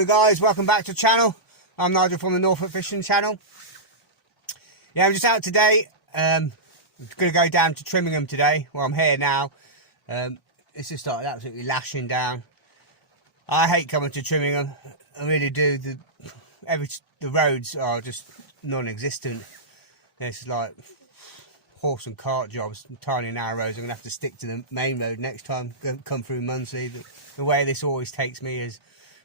Morning guys, welcome back to the channel. I'm Nigel from the Norfolk fishing channel. Yeah, I'm just out today. I'm going to go down to Trimingham today. Well, I'm here now. It's just started absolutely lashing down. I hate coming to Trimingham. I really do. The roads are just non-existent. It's like horse and cart jobs, tiny narrow roads. I'm going to have to stick to the main road next time, come through Muncie. The way this always takes me is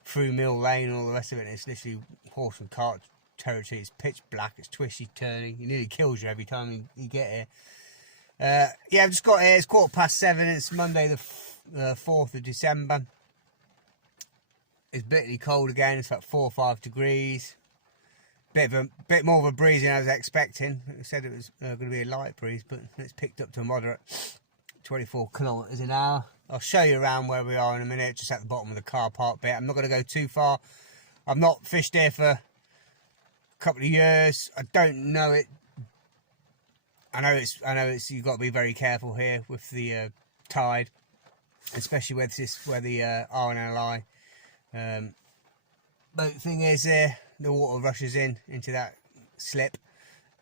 through Mill Lane and all the rest of it. It's literally horse and cart territory. It's pitch black, it's twisty, turny. It nearly kills you every time you get here. Yeah, I've just got here. It's 7:15. It's Monday the 4th of December. It's bitterly cold again. It's like 4 or 5 degrees. Bit more of a breeze than I was expecting. I said it was going to be a light breeze, but it's picked up to a moderate 24 kilometres an hour. I'll show you around where we are in a minute, just at the bottom of the car park bit. I'm not going to go too far. I've not fished here for a couple of years. I don't know it. I know it's. You've got to be very careful here with the tide, especially where the RNLI. But the thing is, the water rushes into that slip,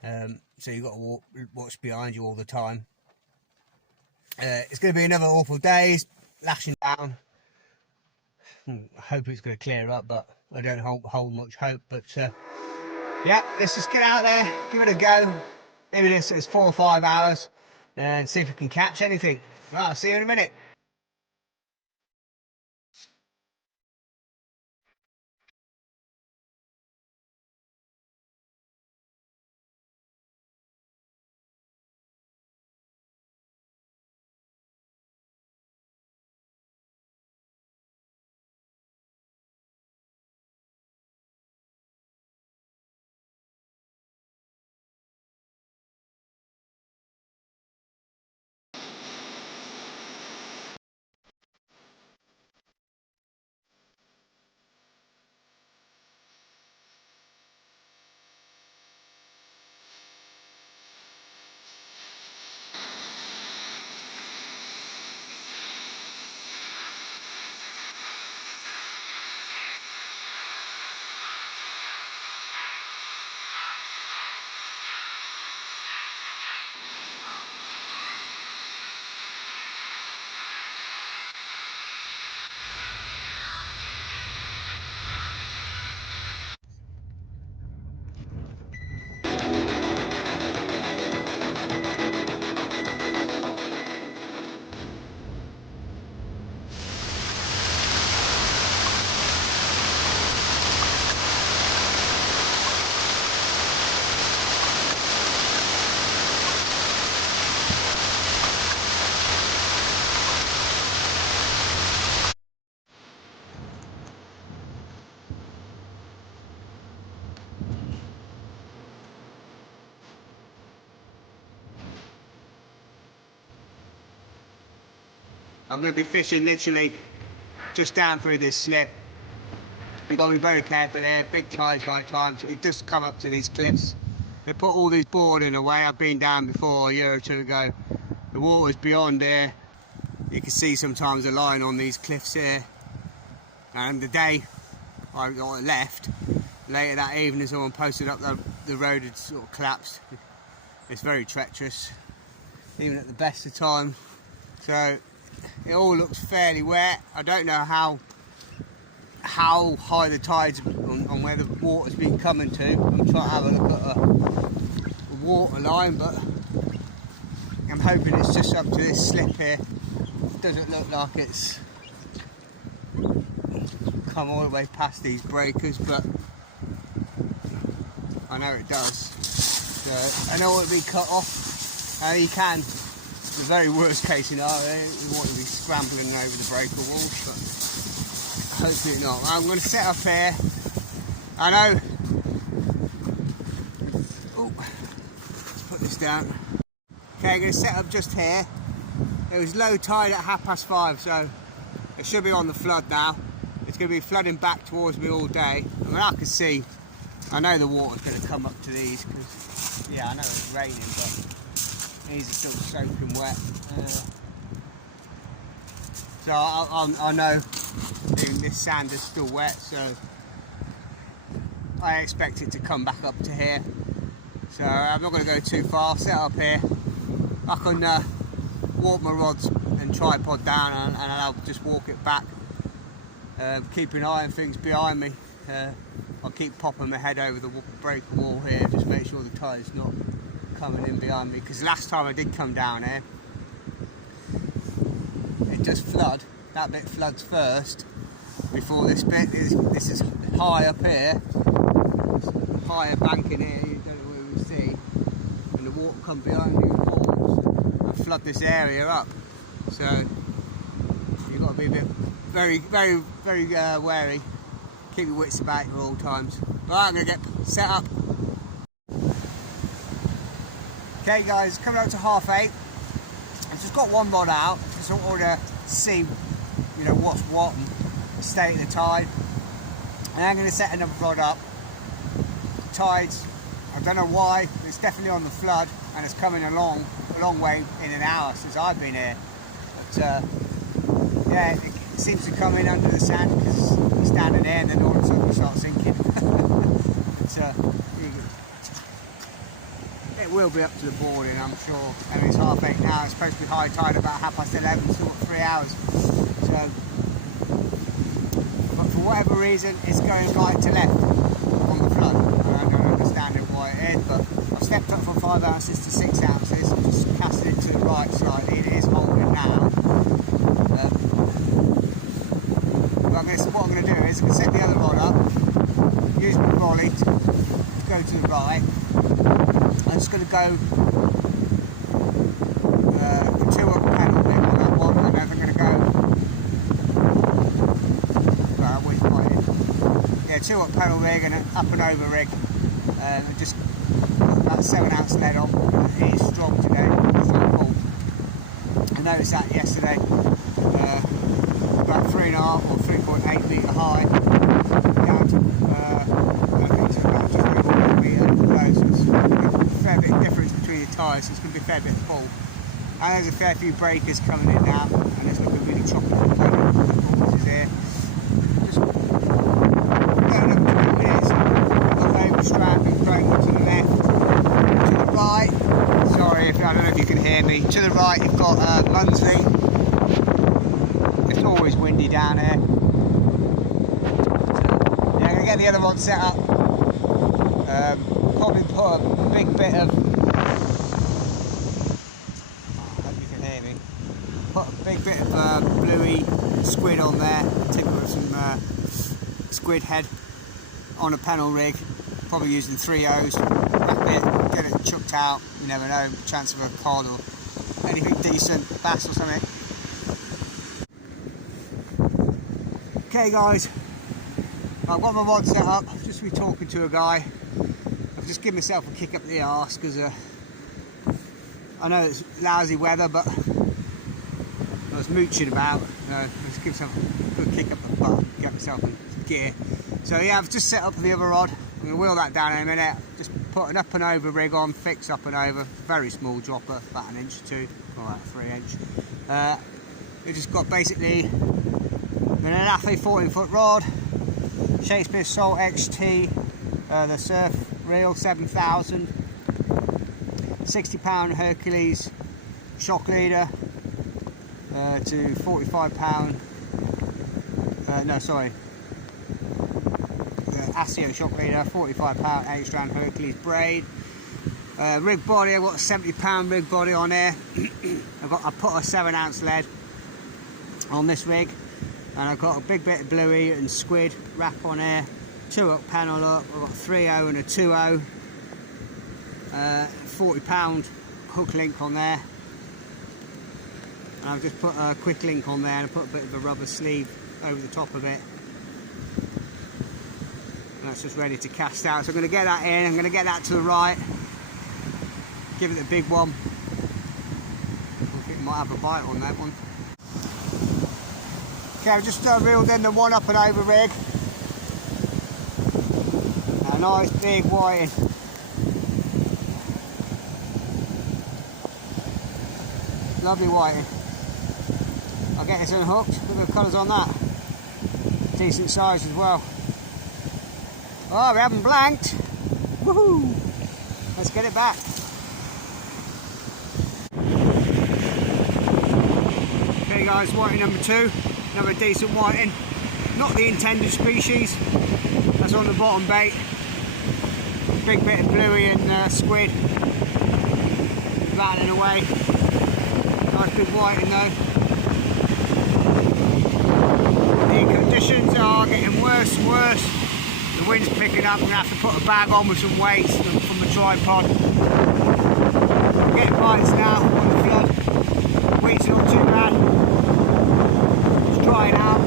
so you've got to watch behind you all the time. It's going to be another awful day. It's lashing down. I hope it's going to clear up, but I don't hold much hope. But yeah, let's just get out there, give it a go. Maybe it's 4 or 5 hours, and see if we can catch anything. Right, I'll see you in a minute. I'm going to be fishing literally just down through this slip. You've got to be very careful there. Big tides right time. So it does come up to these cliffs. They put all these boarding away. I've been down before a year or two ago. The water's beyond there. You can see sometimes a line on these cliffs here. And the day I left, later that evening, someone posted up the road had sort of collapsed. It's very treacherous, even at the best of times. So it all looks fairly wet. I don't know how high the tide's on where the water's been coming to. I'm trying to have a look at a water line, but I'm hoping it's just up to this slip here. It doesn't look like it's come all the way past these breakers, but I know it does. So I know it'll be cut off. You can. The very worst case scenario, you want to be scrambling over the breaker walls, but hopefully not. I'm going to set up here. I know. Oh, let's put this down. Okay, I'm going to set up just here. It was low tide at 5:30, so it should be on the flood now. It's going to be flooding back towards me all day. I mean, I can see. I know the water's going to come up to these because, yeah, I know it's raining, but these are still soaking wet. So I know this sand is still wet, so I expect it to come back up to here. So I'm not going to go too far. I'll set up here. I can walk my rods and tripod down, and I'll just walk it back. Keep an eye on things behind me. I'll keep popping my head over the breaker wall here, just make sure the tide's not coming in behind me, because last time I did come down here, it does flood. That bit floods first before this bit. This is high up here, higher bank in here, you don't know where we see, and the water comes behind me and falls and flood this area up. So you've got to be a bit very wary. Keep your wits about you at all times. Right, I'm going to get set up. Okay guys, coming up to 8:30. I've just got one rod out, just want to see, you know, what's what and the state of the tide. And I'm going to set another rod up. The tides, I don't know why, it's definitely on the flood and it's coming along a long way in an hour since I've been here. But yeah, it seems to come in under the sand because you're standing there and then all of a sudden you start sinking. But, it will be up to the boarding, I'm sure. I mean, it's 8:30 now. It's supposed to be high tide about 11:30, still got 3 hours. So, but for whatever reason, it's going right to left on the flood. I don't understand why it is, but I've stepped up from 5 ounces to 6 ounces. I'm just casting it to the right side. It is holding now. What I'm going to do is I'm going to set the other rod up, use my brolly to go to the right. I'm just going to go the 2 up pennel rig on that one, and then I'm going to go 2 up pennel rig and an up and over rig, and just about 7 ounce lead on. It is strong today, it's not full. I noticed that yesterday, about 3.5 or 3.8 metre high, down to I think it's about just over 1 metre low, so it's a fair bit of difference between the tyres, so it's going to be a fair bit full. And there's a fair few breakers coming in now, and it's looking really choppy is here. Just going up 2 minutes, I've got over strand and breaker to the left, to the right, sorry if I don't know if you can hear me, to the right you've got Munsley. It's always windy down here. So, yeah, I'm going to get the other rod set up. Probably put a big bit of, I hope you can hear me, put a big bit of bluey squid on there, tip it with some squid head on a pennel rig, probably using 3 O's, wrap it, get it chucked out, you never know, chance of a cod or anything decent, bass or something. Okay guys, I've got my rod set up, I've just been talking to a guy. I've just given myself a kick up the arse because I know it's lousy weather, but I was mooching about. Let's give myself a good kick up the butt, get myself in gear. So yeah, I've just set up the other rod. I'm going to wheel that down in a minute. Just put an up and over rig on, fix up and over. Very small dropper, about 1 inch or 2, or about 3 inch. We've just got basically an Lineaeffe 14-foot rod, Shakespeare Salt XT, the surf reel 7000, 60-pound Hercules shock leader to 45-pound, no sorry, the ASIO shock leader, 45-pound 8-strand Hercules braid. Rig body, I've got a 70-pound rig body on there. I put a 7 ounce lead on this rig, and I've got a big bit of bluey and squid wrap on there. 2 up pennel up, I've got a 3.0 and a 2.0, 40-pound hook link on there, and I've just put a quick link on there and I put a bit of a rubber sleeve over the top of it, and that's just ready to cast out. So I'm going to get that in, I'm going to get that to the right, give it a big one. I think it might have a bite on that one. Okay, I've just reeled in the 1 up and over rig. A nice big whiting. Lovely whiting. I'll get this unhooked. Look at the colours on that. Decent size as well. Oh, we haven't blanked. Woohoo! Let's get it back. Okay guys, whiting number 2. Another decent whiting. Not the intended species. That's on the bottom bait. Big bit of bluey and squid. Rattling away. Nice big whiting though. The conditions are getting worse and worse. The wind's picking up. I'm going to have to put a bag on with some weights from the tripod. I'm getting bites now on the flood. Weight's not too bad. It's drying out.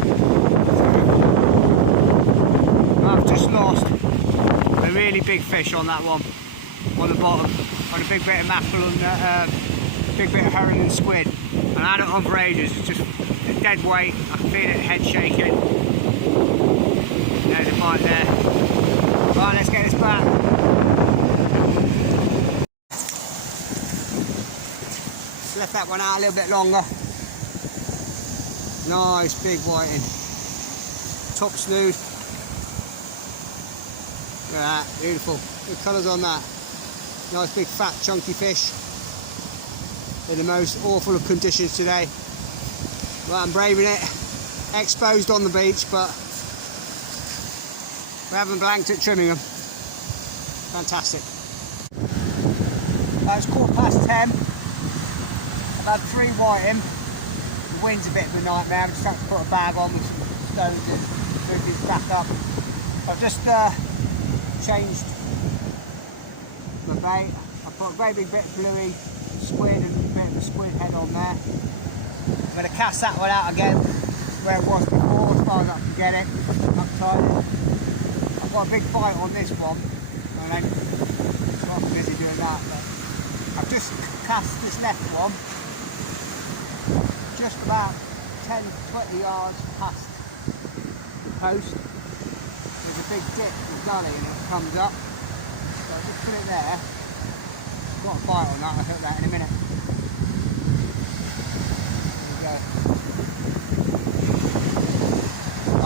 I've just lost a really big fish on that one, on the bottom, on a big bit of mackerel and a big bit of herring and squid. And I had it on for ages. It's just a dead weight. I can feel it, head shaking. There's a bite there. Right, let's get this back. Left that one out a little bit longer. Nice big whiting. Top snood. Look at that, beautiful. Good colours on that. Nice big fat chunky fish. In the most awful of conditions today. Right, I'm braving it. Exposed on the beach, but we haven't blanked at Trimingham. Fantastic. It's 10:15. I've had 3 whiting. The wind's a bit of a nightmare. I'm just having to put a bag on with some stones in, move these back up. I've just changed the bait. I put a very big bit of bluey, squid and a bit of a squid head on there. I'm going to cast that one out again where it was before, as far as I can get it, uptide. I've got a big bite on this one, and then I'm not busy doing that. But I've just cast this left one just about 10-20 yards past the post. There's a big dip and gully and it comes up. So I'll just put it there. I've got a bite on that, I'll hook that in a minute. There we go.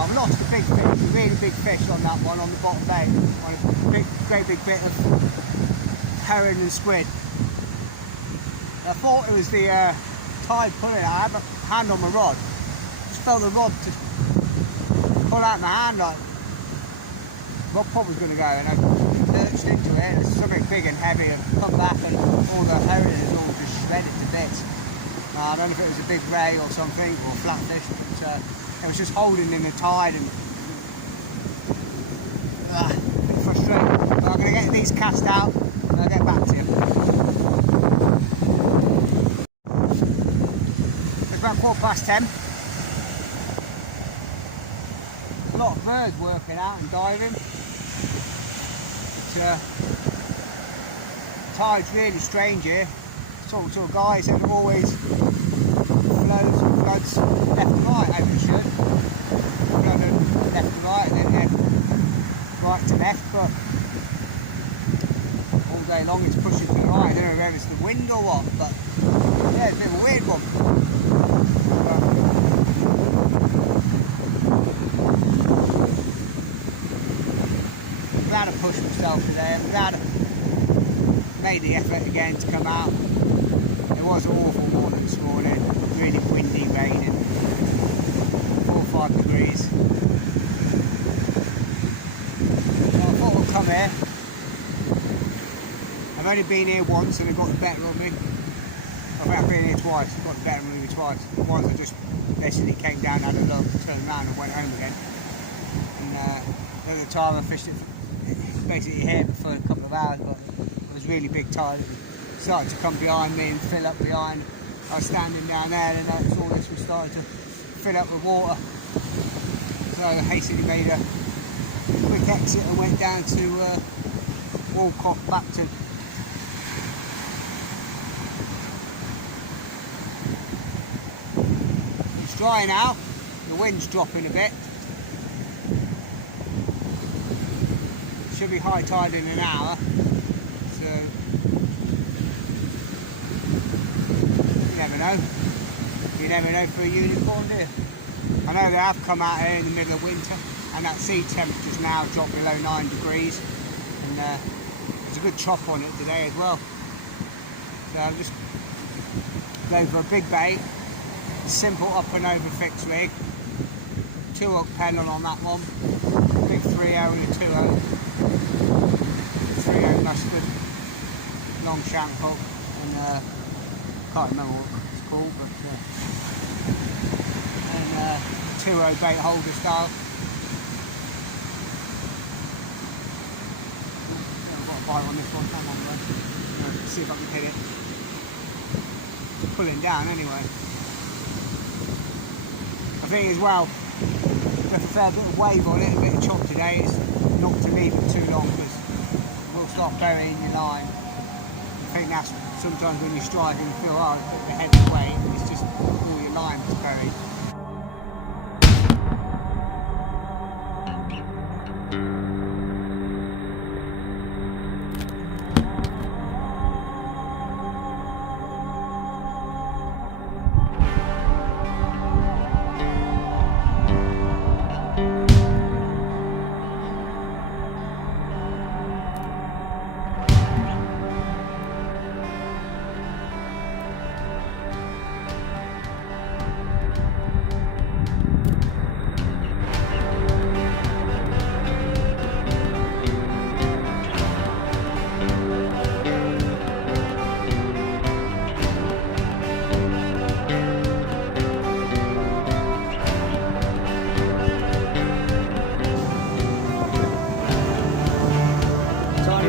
I've lost a big fish, a really big fish on that one, on the bottom bait. On a great big bit of herring and squid. I thought it was the tide pulling it. I had my hand on my rod. Just felt the rod to pull out my hand like. Rod probably going to go, and I lurched into it. It's something big and heavy, and come back, and all the herring is all just shredded to bits. I don't know if it was a big ray or something, or flatfish, but it was just holding in the tide and frustrating. So I'm going to get these cast out and I'll get back to you. It's about 10:15. A lot of birds working out and diving. But, tide's really strange here. Talking to a guy, he said there always flows and floods left and right, over the should. Flooded left to right and then right to left, but all day long it's pushing to the right. I don't know whether it's the wind or what, but yeah, it's a bit of a weird one. I'm glad I pushed myself today. I'm glad I made the effort again to come out. It was an awful morning this morning, really windy, raining, 4 or 5 degrees. So I thought I'd come here. I've only been here once and it got the better of me. I've been here twice, it got the better of me twice. Once I just basically came down, had a look, turned around and went home again. And the other time I fished it basically here for a couple of hours, but it was really big tide. Started to come behind me and fill up behind. I was standing down there and I saw this was starting to fill up with water. So I hastily made a quick exit and went down to Walcott back to. It's drying out, the wind's dropping a bit. Should be high tide in an hour. So you never know. You never know for a unicorn, do you? I know they have come out here in the middle of winter. and that sea temperature's now dropped below 9 degrees, and there's a good chop on it today as well. So I'm just going for a big bait, simple up and over fixed rig, 2-hook pennel on that one, big 3-0 and a 2-0, 3-0 mustad, long shank hook, and can't remember what it's called, but and 2-0 bait holder style. I've got a bite on this one, come on bro. Let's see if I can hit it. Pulling down anyway. I think as well, there's a fair bit of wave on it, a bit of chop today. It's not to leave it too long because it will start burying your line. I think that's sometimes when you're striking and feel, oh, it's a bit of a heavy weight, it's just all your line is buried.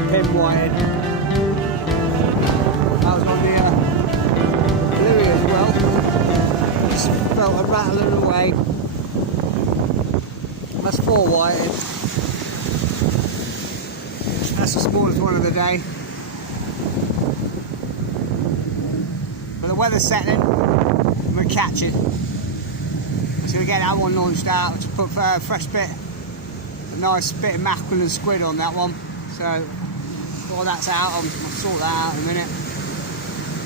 Pin wired. That was on the bluey as well. Just felt a rattling away. That's 4 wired. That's the smallest one of the day. But the weather's setting, we're catching. So we get that one launched out to put a fresh bit, a nice bit of mackerel and squid on that one. So while that's out, I'll sort that out in a minute.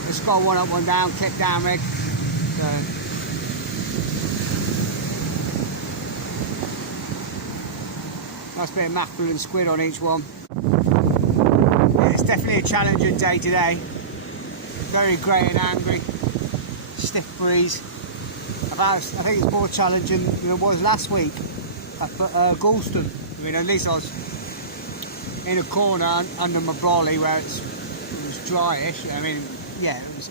Just got one up, one down, clip down rig. So nice bit of mackerel and squid on each one. Yeah, it's definitely a challenging day today. Very grey and angry, stiff breeze. I think it's more challenging than it was last week up at Galston. I mean, at least I was in a corner under my brolly where it was dryish. I mean, yeah, it was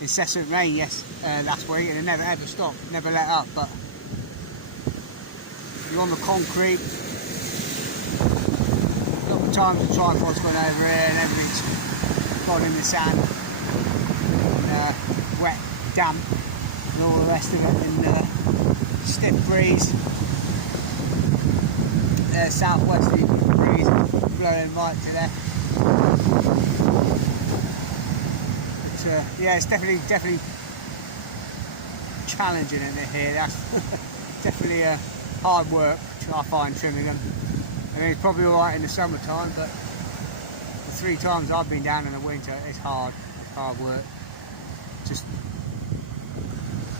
incessant rain last week, and it never ever stopped, never let up. But you're on the concrete. A lot of times the tripod's gone over here and everything's gone in the sand, and, wet, damp, and all the rest of it, and stiff breeze, southwesterly breeze blowing right to there. But yeah, it's definitely challenging in it here. That's definitely hard work, I find, Trimingham. I mean, it's probably alright in the summertime, but the 3 times I've been down in the winter, it's hard work. Just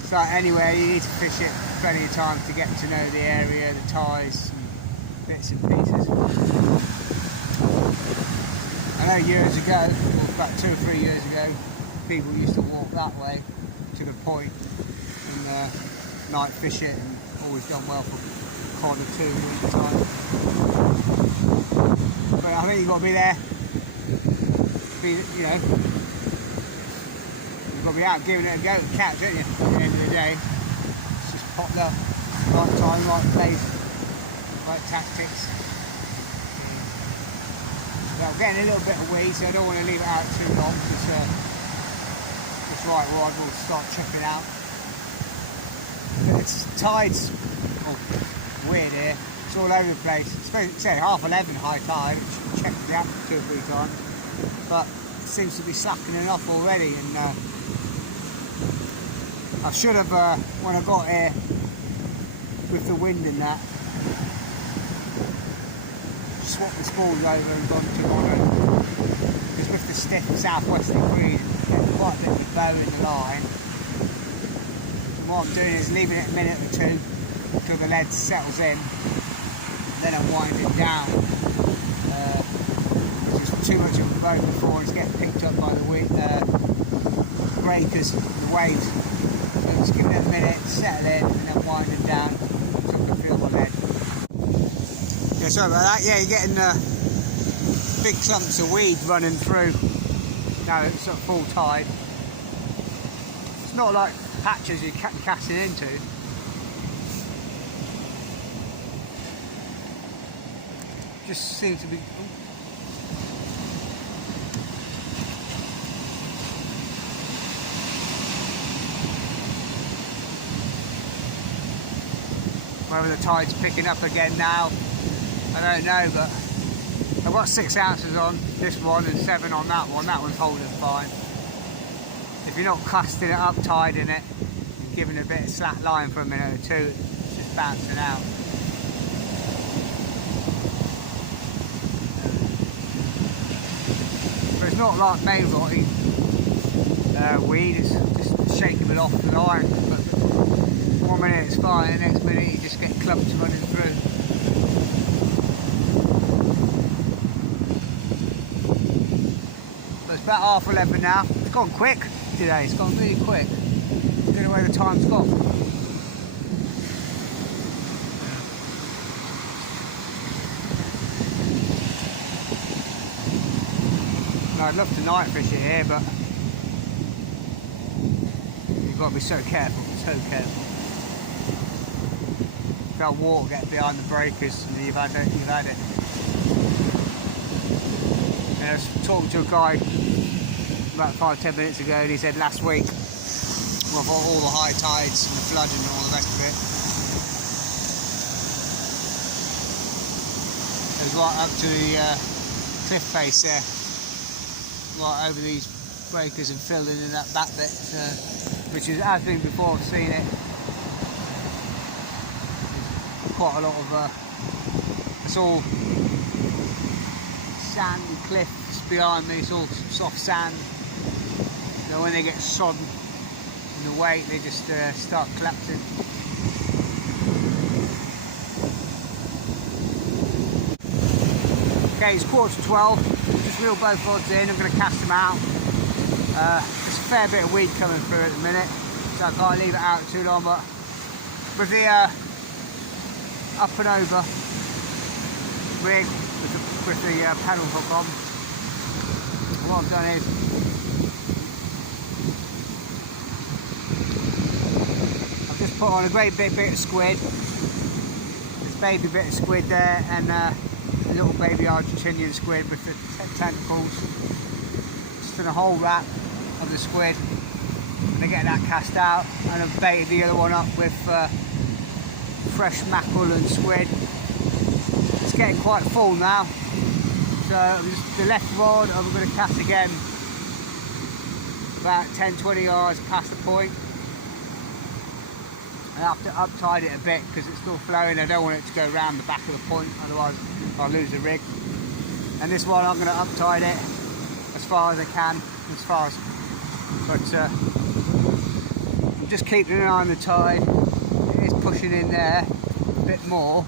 so anyway, you need to fish it plenty of times to get to know the area, the ties, and bits and pieces. I know years ago, about 2 or 3 years ago, people used to walk that way to the point and night fish it, and always done well for cod or 2 winter time. But I think you've got to be there, you've got to be out giving it a go to catch, don't you, at the end of the day. It's just popped up, right time, right place, right tactics. So I'm getting a little bit of weed, so I don't want to leave it out too long, because this right rod will start chipping out. But it's tides, weird here, it's all over the place. It's supposed to say 11:30 high tide, which checked the app 2 or 3 times, but it seems to be slackening off already. And I should have, when I got here, with the wind and that, swapped the spools over and gone to mono, because with the stiff southwesterly breeze, there's quite a bit of bow in the line. And what I'm doing is leaving it a minute or 2, till the lead settles in. Then I wind it down. There's too much of a boat before it's getting picked up by the wind, breakers, the waves. So just give it a minute, settle in, and then wind it down until I can feel my lead. Yeah, sorry about that. Yeah, you're getting big clumps of weed running through. Now it's at full tide. It's not like patches you're casting into. Just seems to be. Whether the tide's picking up again now, I don't know, but I've got 6 ounces on this one and 7 on that one. That one's holding fine. If you're not casting it up, tiding it, and giving it a bit of slack line for a minute or two, it's just bouncing out. But it's not like main rotting weed, it's just shaking it off the line. But 1 minute it's fine, the next minute you just get clumps running through. But it's about 11:30 now. It's gone quick today, it's gone really quick. I don't know where the time's gone. Now, I'd love to night fish it here, but you've got to be so careful, so careful. Got water get behind the breakers and you've had it, And I was talking to a guy about 5-10 minutes ago, and he said last week, well, for all the high tides and the flooding and all the rest of it, it was right up to the cliff face there, right over these breakers and filled in that back bit, which has been before I've seen it. Quite a lot of it's all sandy cliffs behind me, it's all soft sand. So when they get sodden in the weight, they just start collapsing. Okay, it's 11:45, just reel both rods in, I'm going to cast them out. There's a fair bit of weed coming through at the minute, so I can't leave it out too long, but with the up and over rig with the pennel hook on, what I've done is I've just put on a great bit of squid, this baby bit of squid there, and a little baby Argentinian squid with the tentacles, just in a whole wrap of the squid, and I get that cast out, and I've baited the other one up with fresh mackerel and squid. It's getting quite full now, so the left rod I'm going to cast again about 10-20 yards past the point. I have to uptide it a bit because it's still flowing. I don't want it to go around the back of the point, otherwise I'll lose the rig. And this one I'm going to uptide it as far as I can, but I'm just keeping an eye on the tide. It is pushing in there a bit more,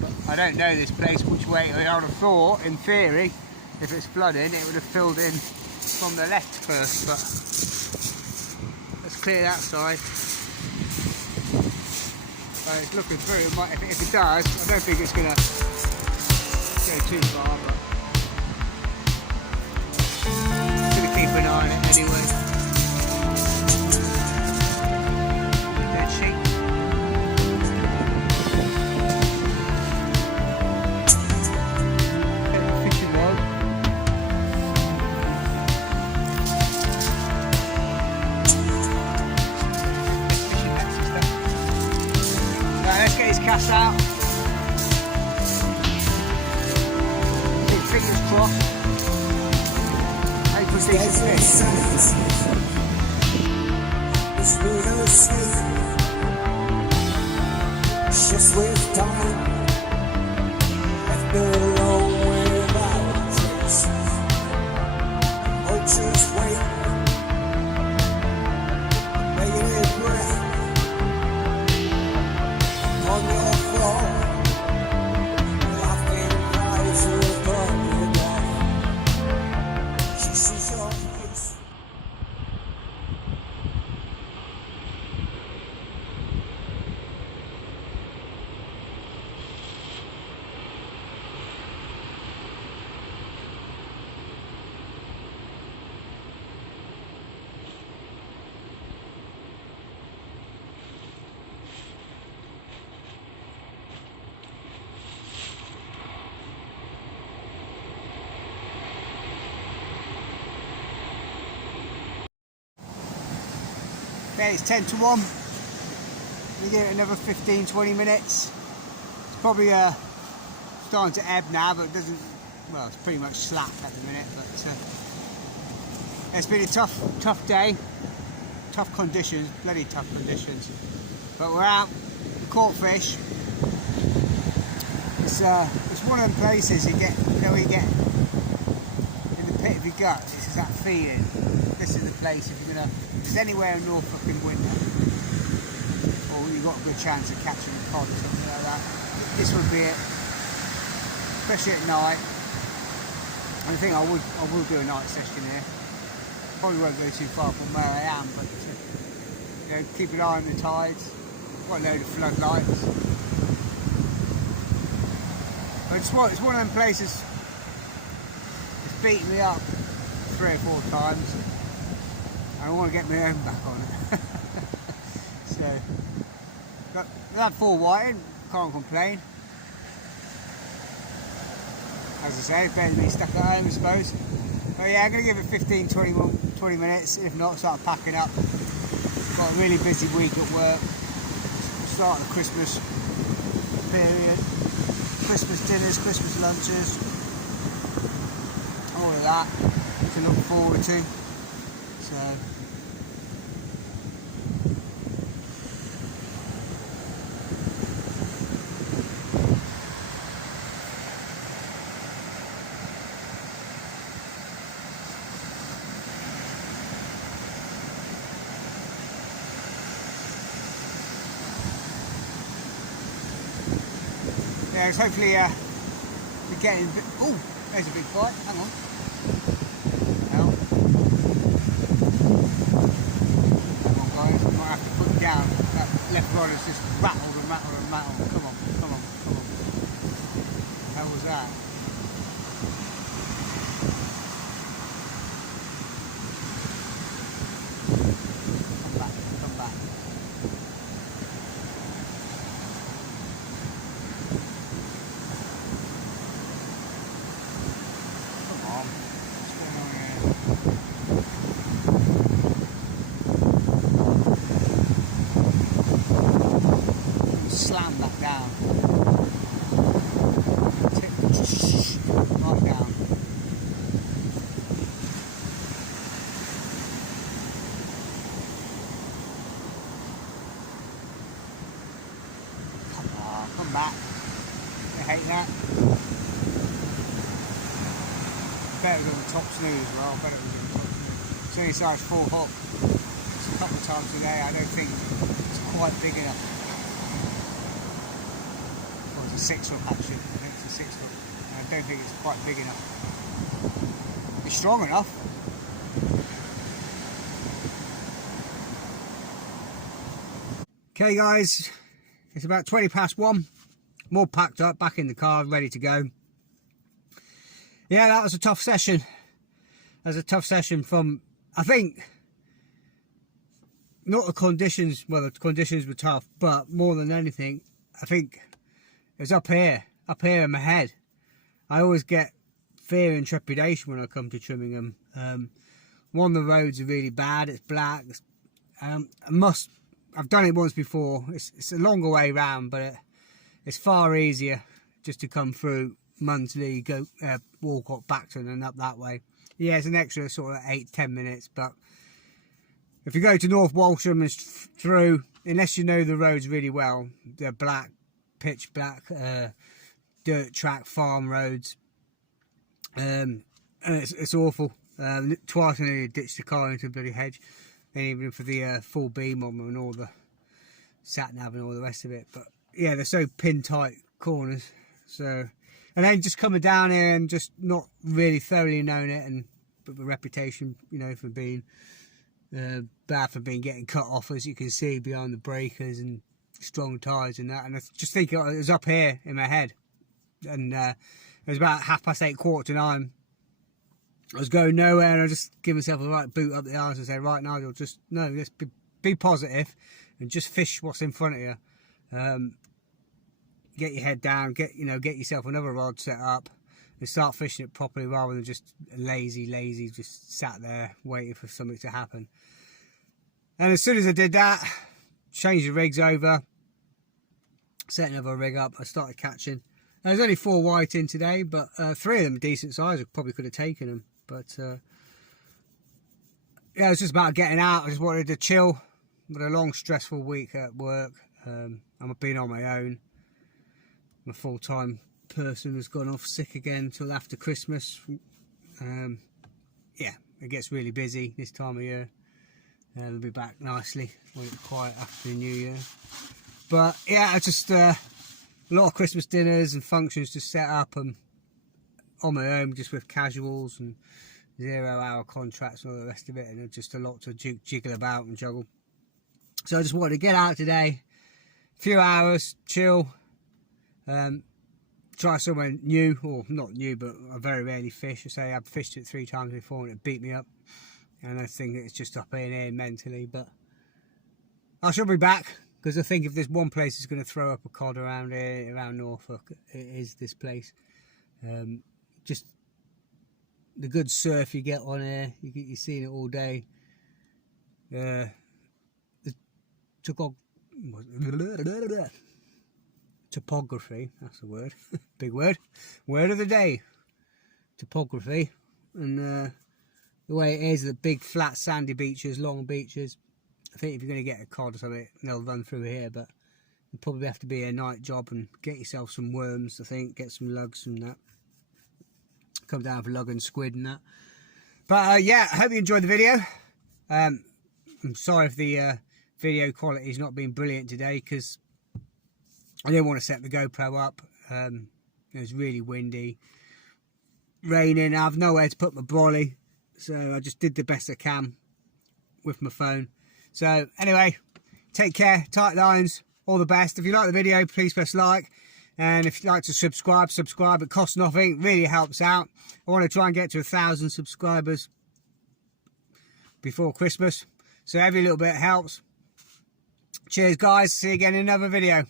but I don't know this place which way. I would have thought, in theory, if it's flooding, it would have filled in from the left first, but let's clear that side. It's looking through, if it does, I don't think it's going to go too far, but I'm going to keep an eye on it anyway. Dead sheet. Fishing rod. Fishing nets and stuff. Right, let's get his cast out. Keep fingers crossed. Hope we see some fish. Ships with time, left alone without a trace. Oceans wait, bated breath. on your floor, laughing eyes will burn you off. She sees your face. Okay, it's 10 to 1. We give it another 15-20 minutes. It's probably starting to ebb now, but it doesn't, well, it's pretty much slack at the minute, but it's been a tough day, tough conditions, bloody tough conditions, but we're out, we caught fish. It's one of them places you get, you know, you get in the pit of your gut. This is that feeling. This is the place if you're gonna, if there's anywhere in Norfolk in winter, or you've got a good chance of catching a cod or something like that, this would be it, especially at night. I think I will do a night session here. Probably won't go too far from where I am, but you know, keep an eye on the tides. Got a load of floodlights. But it's one of them places. It's beaten me up 3 or 4 times. I want to get my own back on it. So, but we had 4 whiting, can't complain. As I say, it's better than being stuck at home, I suppose. But yeah, I'm going to give it 15-20 minutes. If not, start packing up. Got a really busy week at work. Start of the Christmas period. Christmas dinners, Christmas lunches. All of that to look forward to. So yeah, it's hopefully we're getting a bit. Oh, there's a big bite. Hang on. Hang on, guys. I might have to put it down. That left rod has just rattled and rattled and rattled. Come on, come on, come on. How was that? Come back, come back. Slam that down. Right down. Come on, come back. I hate that. Better than the top snooze as well. Better than the top snooze. It's only size 4 hook. It's a couple of times today. I don't think it's quite big enough. It's a 6 hook actually. I think it's a 6 hook. And I don't think it's quite big enough. It's strong enough. Okay guys, it's about 20 past 1. I'm all packed up, back in the car, ready to go. Yeah, that was a tough session. That was a tough session from, I think, not the conditions, well the conditions were tough, but more than anything, I think it was up here in my head. I always get fear and trepidation when I come to Trimingham. One of the roads are really bad, it's black. I've done it once before. It's a longer way round, but it's far easier just to come through Munsley, go walk up Backton and up that way. Yeah, it's an extra sort of 8-10 minutes, but if you go to North Walsham and through, unless you know the roads really well, they're black, pitch black, dirt track farm roads, and it's awful. Twice I nearly ditched the car into a bloody hedge, and even for the full beam on and all the sat nav and all the rest of it. But yeah, they're so pin tight corners. So, and then just coming down here and just not really thoroughly known it, and but the reputation, you know, for being bad for being getting cut off, as you can see behind the breakers and strong tides and that. And I just think it was up here in my head, and it was about 8:30, 9:15. I was going nowhere, and I just give myself a right boot up the arse and say, right, Nigel, just no, just be positive and just fish what's in front of you. Get your head down, get yourself another rod set up and start fishing it properly, rather than just lazy, just sat there waiting for something to happen. And as soon as I did that, changed the rigs over, set another rig up, I started catching. There's only 4 white in today, but 3 of them are decent size. I probably could have taken them, but yeah, it was just about getting out. I just wanted to chill with a long, stressful week at work. I've been on my own. My full-time person has gone off sick again until after Christmas. Yeah, it gets really busy this time of year. They'll be back nicely when it's quiet after the New Year. But yeah, it's just a lot of Christmas dinners and functions to set up, and on my own, just with casuals and 0-hour contracts and all the rest of it, and just a lot to jiggle about and juggle. So I just wanted to get out today, a few hours, chill, try somewhere new, or not new, but I very rarely fish. I say I've fished it 3 times before and it beat me up, and I think it's just up in here mentally. But I shall be back, because I think if there's one place that's going to throw up a cod around here, around Norfolk, it is this place. Just the good surf you get on here, you're seeing it all day. The topography, that's the word, big word of the day, topography, and the way it is, the big flat sandy beaches, long beaches. I think if you're going to get a cod or something, they'll run through here, but it'll probably have to be a night job and get yourself some worms, I think, get some lugs and that. Come down for lug and squid and that. But yeah, I hope you enjoyed the video. I'm sorry if the video quality's not been brilliant today, because I didn't want to set the GoPro up. It was really windy, raining. I have nowhere to put my brolly, so I just did the best I can with my phone. So anyway, take care, tight lines, all the best. If you like the video, please press like, and if you'd like to subscribe. It costs nothing, really helps out. I want to try and get to 1,000 subscribers before Christmas, so every little bit helps. Cheers guys, see you again in another video.